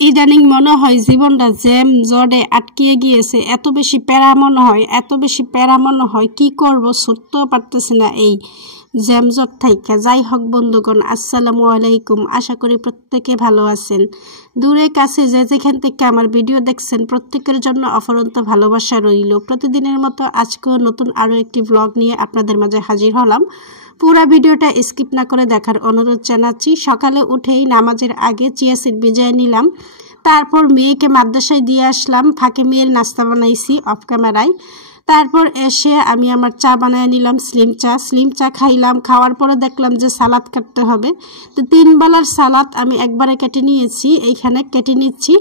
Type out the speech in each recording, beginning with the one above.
ইদানিং মনে হয় জীবনটা জ্যাম জটে আটকিয়ে গিয়েছে। এত বেশি প্যারা মনে হয় কি করব ছুটতেও পারতেছি না এই জ্যাম জট থাইকা। যাই হোক বন্ধুগণ, আসসালামু আলাইকুম। আশা করি প্রত্যেকে ভালো আছেন। দূরে কাছে যে যেখান থেকে আমার ভিডিও দেখছেন প্রত্যেকের জন্য অফুরন্ত ভালোবাসা রইল। প্রতিদিনের মতো আজকেও নতুন আরও একটি ব্লগ নিয়ে আপনাদের মাঝে হাজির হলাম। পুরো ভিডিওটা স্কিপ না করে দেখার অনুরোধ জানাচ্ছি। সকালে উঠেই নামাজের আগে চিয়া সিড ভিজিয়ে নিলাম, তারপর মেয়েকে মাদ্রাসায় দিয়ে আসলাম, ফাঁকে মেয়ের নাস্তা বানাইছি অফ ক্যামেরায়। তারপর এসে আমি আমার চা বানিয়ে নিলাম, স্লিম চা খাইলাম। খাওয়ার পরে দেখলাম যে সালাদ কাটতে হবে, তো 3 বেলার সালাদ আমি একবারে কেটে নিয়েছি, এইখানে কেটে নিচ্ছি।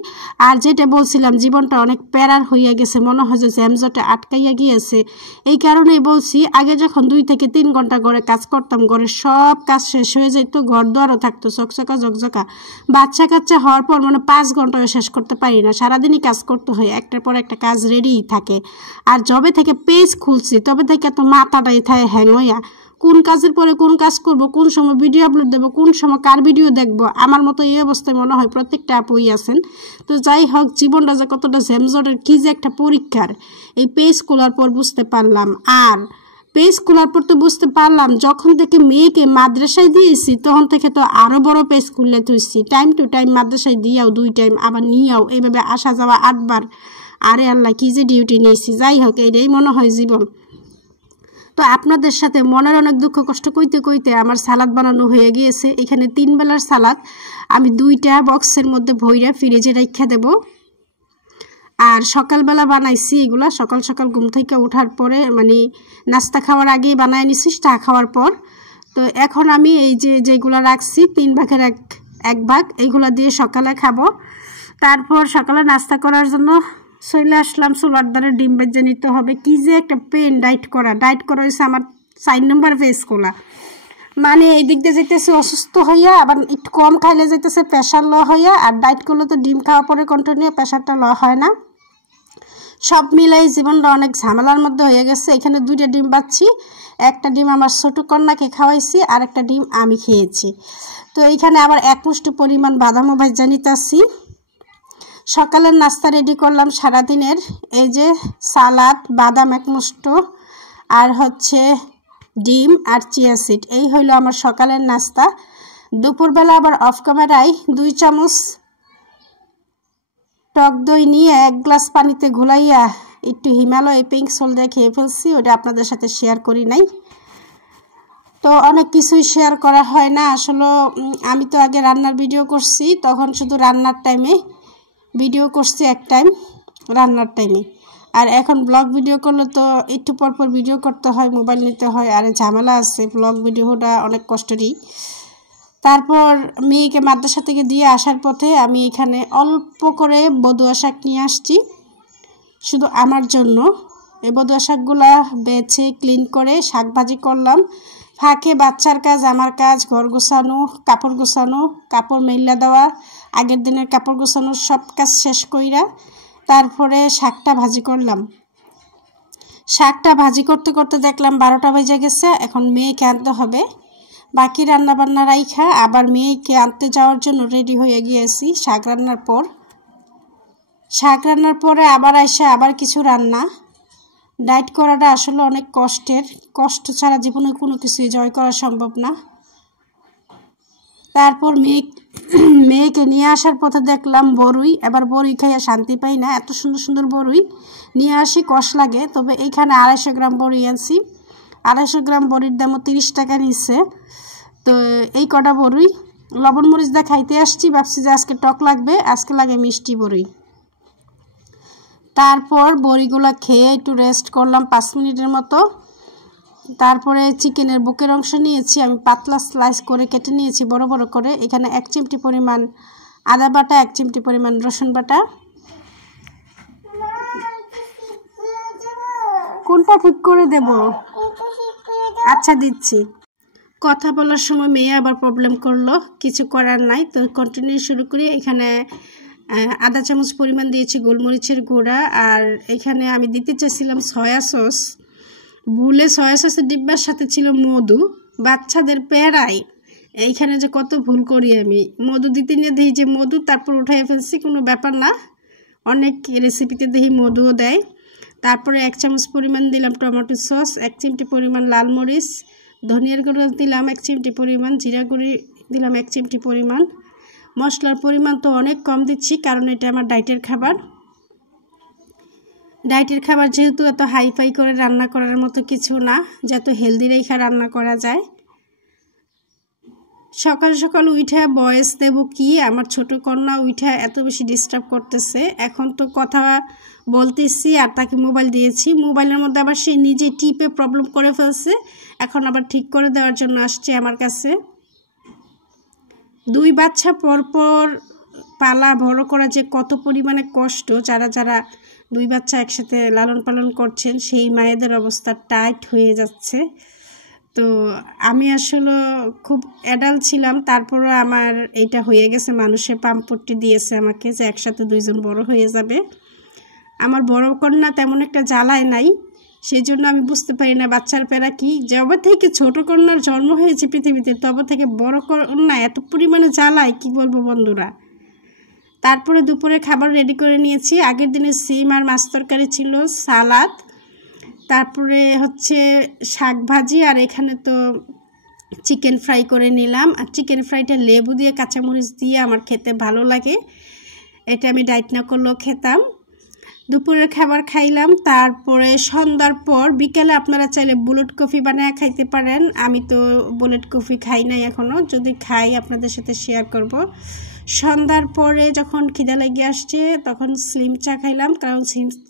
আর যেটা বলছিলাম জীবনটা অনেক প্যারার হইয়া গেছে, মনে হয় যে জ্যামজটে আটকাইয়া গিয়েছে। এই কারণেই বলছি, আগে যখন 2 থেকে 3 ঘন্টা ঘরে কাজ করতাম, ঘরের সব কাজ শেষ হয়ে যেত, ঘর দুয়ারও থাকতো চকচকা ঝকঝকা। বাচ্চা কাচ্চা হওয়ার পর 5 ঘন্টাও শেষ করতে পারি না, সারাদিনই কাজ করতে হয়, একটার পর একটা কাজ রেডিই থাকে। আর যবে থেকে পেজ খুলছি তবে থেকে তো মাথাটাই থাকে হ্যাং হইয়া, কোন কাজের পরে কোন কাজ করব, কোন সময় ভিডিও আপলোড দেবো, কোন সময় কার ভিডিও দেখব। আমার মতো এই অবস্থায় মনে হয় প্রত্যেকটা আপুই আছেন। তো যাই হোক, জীবনটা যে কতটা জ্যামজটের, কি যে একটা পরীক্ষার, এই পেজ খোলার পর বুঝতে পারলাম। আর পেজ খোলার পর তো বুঝতে পারলাম, যখন থেকে মেয়েকে মাদ্রাসায় দিয়েছি তখন থেকে তো আরও বড় পেজ খুললে তুইছি। টাইম টু টাইম মাদ্রাসায় দিয়াও 2 টাইম, আবার নিয়েও এইভাবে আসা যাওয়া 8 বার। আরে আল্লাহ, কি যে ডিউটি নিয়েছি। যাই হোক, এইটাই মনে হয় জীবন। তো আপনাদের সাথে মনের অনেক দুঃখ কষ্ট কইতে কইতে আমার সালাদ বানানো হয়ে গিয়েছে। এখানে 3 বেলার সালাদ আমি 2টা বক্সের মধ্যে ভইরা ফ্রিজে রেখে দেব। আর সকালবেলা বানাইছি এগুলা, সকাল সকাল ঘুম থেকে ওঠার পরে, নাস্তা খাওয়ার আগেই বানায় নিছি, চা খাওয়ার পর। তো এখন আমি এই যেগুলো রাখছি 3 ভাগের এক ভাগ, এইগুলো দিয়ে সকালে খাবো। তারপর সকালে নাস্তা করার জন্য চলে আসলাম। চুলার ধারে ডিম ভেজে নিতে হবে। কি যে একটা পেন ডাইট করা হয়েছে আমার 4 নম্বর পেজ খোলা। এই দিক দিয়ে যেতেছে অসুস্থ হইয়া, আবার একটু কম খাইলে যেতেছে প্রেশার ল হইয়া। আর ডাইট করলে তো ডিম খাওয়া পরে কন্টিনিউ প্রেশারটা ল হয় না। সব মিলাই জীবনটা অনেক ঝামেলার মধ্যে হয়ে গেছে। এখানে 2টা ডিম পাচ্ছি, একটা ডিম আমার ছোট কন্যাকে খাওয়াইছি, আর একটা ডিম আমি খেয়েছি। তো এইখানে আবার 1 মুষ্টি পরিমাণ বাদামও ভাজা নিতেছি। সকালের নাস্তা রেডি করলাম সারাদিনের। এই যে সালাদ, বাদাম 1 মুষ্টি, আর হচ্ছে ডিম আর চিয়া সিড, এই হইল আমার সকালের নাস্তা। দুপুরবেলা আবার অফ ক্যামেরায় 2 চামচ টক দই নিয়ে 1 গ্লাস পানিতে ঘুলাইয়া একটু হিমালয় পিঙ্ক সল্ট দিয়ে খেয়ে ফেলছি। ওটা আপনাদের সাথে শেয়ার করি নাই। তো অনেক কিছুই শেয়ার করা হয় না আসলে। আমি তো আগে রান্নার ভিডিও করছি, তখন শুধু রান্নার টাইমে ভিডিও করছি, এক টাইম রান্নার টাইমে। আর এখন ব্লগ ভিডিও করলে তো একটু পরপর ভিডিও করতে হয়, মোবাইল নিতে হয়, আর ঝামেলা আছে। ব্লগ ভিডিওটা অনেক কষ্টেরই। তারপর মেয়েকে মাদ্রাসা থেকে দিয়ে আসার পথে আমি এখানে অল্প করে বদুয়া শাক নিয়ে আসছি, শুধু আমার জন্য। এই বদুয়া শাকগুলা বেছে ক্লিন করে শাক ভাজি করলাম। ফাঁকে বাচ্চার কাজ, আমার কাজ, ঘর গোছানো, কাপড় গোছানো, কাপড় মেলা দেওয়া, আগের দিনের কাপড় গোছানোর সব কাজ শেষ কইরা তারপরে শাকটা ভাজি করলাম। শাকটা ভাজি করতে করতে দেখলাম 12টা বেজে গেছে। এখন মেয়েকে আনতে হবে। বাকি রান্না বান্না রাইখা আবার মেয়েকে আনতে যাওয়ার জন্য রেডি হয়ে গিয়েছি। শাক রান্নার পরে আবার আইসা আবার কিছু রান্না। ডায়েট করাটা আসলে অনেক কষ্টের, কষ্ট ছাড়া জীবনে কোনো কিছুই জয় করা সম্ভব না। তারপর মেয়েকে নিয়ে আসার পথে দেখলাম বড়ুই। এবার বড়ুই খাইয়া শান্তি পাই না, এত সুন্দর সুন্দর বড়ুই নিয়ে আসি, কষ লাগে। তবে এইখানে 250 গ্রাম বড়ি আনছি। 250 গ্রাম বড়ির দামও 30 টাকা নিচ্ছে। তো এই কটা বড়ুই লবণ মরিচ দিয়ে খাইতে আসছি, ভাবছি যে আজকে টক লাগবে, আজকে লাগে মিষ্টি বড়ি। তারপর বড়িগুলো খেয়ে একটু রেস্ট করলাম 5 মিনিটের মতো। তারপরে চিকেনের বুকের অংশ নিয়েছি, আমি পাতলা স্লাইস করে কেটে নিয়েছি বড় বড় করে। এখানে 1 চিমটি পরিমাণ আদা বাটা, 1 চিমটি পরিমাণ রসুন বাটা। কোনটা ঠিক করে দেব? আচ্ছা দিচ্ছি। কথা বলার সময় মেয়ে আবার প্রবলেম করলো, কিছু করার নাই। তো কন্টিনিউ শুরু করি। এখানে আধা চামচ পরিমাণ দিয়েছি গোলমরিচের গুঁড়া, আর এখানে আমি দিতে চাইছিলাম সয়া সস। ভুলে সয়া সসের ডিব্বার সাথে ছিল মধু। বাচ্চাদের প্যারায় এইখানে যে কত ভুল করি আমি, মধু দিতে নিয়ে দেখি যে মধু, তারপর উঠাই ফেলছি, কোনো ব্যাপার না। অনেক রেসিপিতে দেখি মধুও দেয়। তারপরে 1 চামচ পরিমাণ দিলাম টমেটো সস, 1 চিমটি পরিমাণ লাল মরিচ, ধনিয়ার গুঁড়ো দিলাম 1 চিমটি পরিমাণ, জিরা গুঁড়ি দিলাম 1 চিমটি পরিমাণ। মশলার পরিমাণ তো অনেক কম দিচ্ছি, কারণ এটা আমার ডায়েটের খাবার। ডায়েটের খাবার যেহেতু এত হাইফাই করে রান্না করার মতো কিছু না, যত হেলদি রেখা রান্না করা যায়। সকাল সকাল উঠে বয়েস দেব কি, আমার ছোট কন্যা উঠে এত বেশি ডিস্টার্ব করতেছে। এখন তো কথা বলতেছি আর তাকে মোবাইল দিয়েছি, মোবাইলের মধ্যে আবার সে নিজে টিপে প্রবলেম করে ফেলছে। এখন আবার ঠিক করে দেওয়ার জন্য আসছে আমার কাছে। 2 বাচ্চা পরপর পালা বড় করা যে কত পরিমাণে কষ্ট, যারা 2 বাচ্চা একসাথে লালন পালন করছেন সেই মায়েদের অবস্থা টাইট হয়ে যাচ্ছে। তো আমি আসলে খুব অ্যাডাল্ট ছিলাম, তারপরে আমার এইটা হয়ে গেছে, মানুষে পাম্পট্টি দিয়েছে আমাকে যে একসাথে 2 জন বড় হয়ে যাবে। আমার বড় কন্যা তেমন একটা জ্বালায় নাই, সেই জন্য আমি বুঝতে পারি না বাচ্চার প্যারা কি। যবে থেকে ছোট কন্যার জন্ম হয়েছে পৃথিবীতে, তবে থেকে বড় কন্যা এত পরিমাণে জ্বালায় কি বলবো বন্ধুরা। তারপরে দুপুরে খাবার রেডি করে নিয়েছি। আগের দিনে সিম আর মাছ তরকারি ছিল, সালাদ, তারপরে হচ্ছে শাক ভাজি, আর এখানে তো চিকেন ফ্রাই করে নিলাম। আর চিকেন ফ্রাইটা লেবু দিয়ে কাঁচামরিচ দিয়ে আমার খেতে ভালো লাগে, এটা আমি ডায়েট না করলেও খেতাম। দুপুরের খাবার খাইলাম। তারপরে সন্ধ্যার পর বিকেলে আপনারা চাইলে বুলেট কফি বানায় খাইতে পারেন। আমি তো বুলেট কফি খাই নাই এখনও, যদি খাই আপনাদের সাথে শেয়ার করব। সন্ধ্যার পরে যখন খিদা লেগে আসছে তখন স্লিম চা খাইলাম, কারণ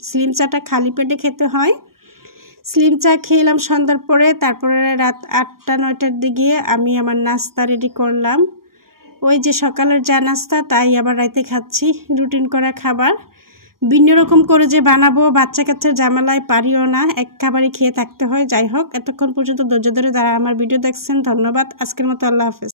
স্লিম চাটা খালি পেটে খেতে হয়। স্লিম চা খেলাম সন্ধ্যার পরে। তারপরে রাত 8টা-9টার দিকে আমি আমার নাস্তা রেডি করলাম। ওই যে সকালের যা নাস্তা তাই আবার রাতে খাচ্ছি, রুটিন করা খাবার। ভিন্ন রকম করে যে বানাবো, বাচ্চা কাচ্চার ঝামেলায় পারিও না, এক খাবারই খেয়ে থাকতে হয়। যাই হোক, এতক্ষণ পর্যন্ত ধৈর্য ধরে যারা আমার ভিডিও দেখছেন ধন্যবাদ। আজকের মতো আল্লাহ হাফেজ।